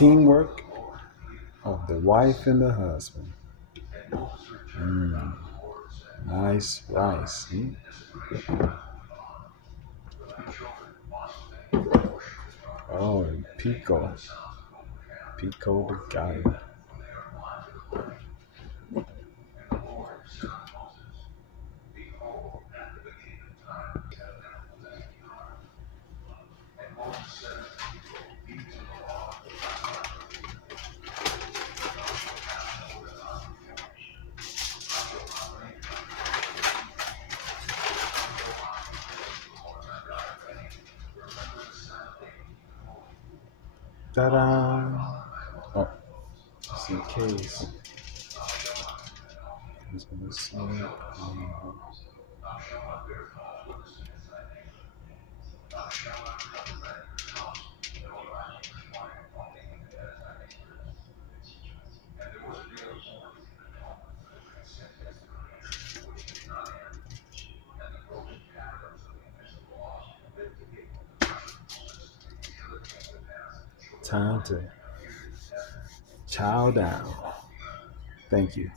teamwork of the wife and the husband. Nice rice. Oh, and Pico. Pico de Gallo. Ta-da! Oh, just in case. I was gonna say, time to chow down. Thank you.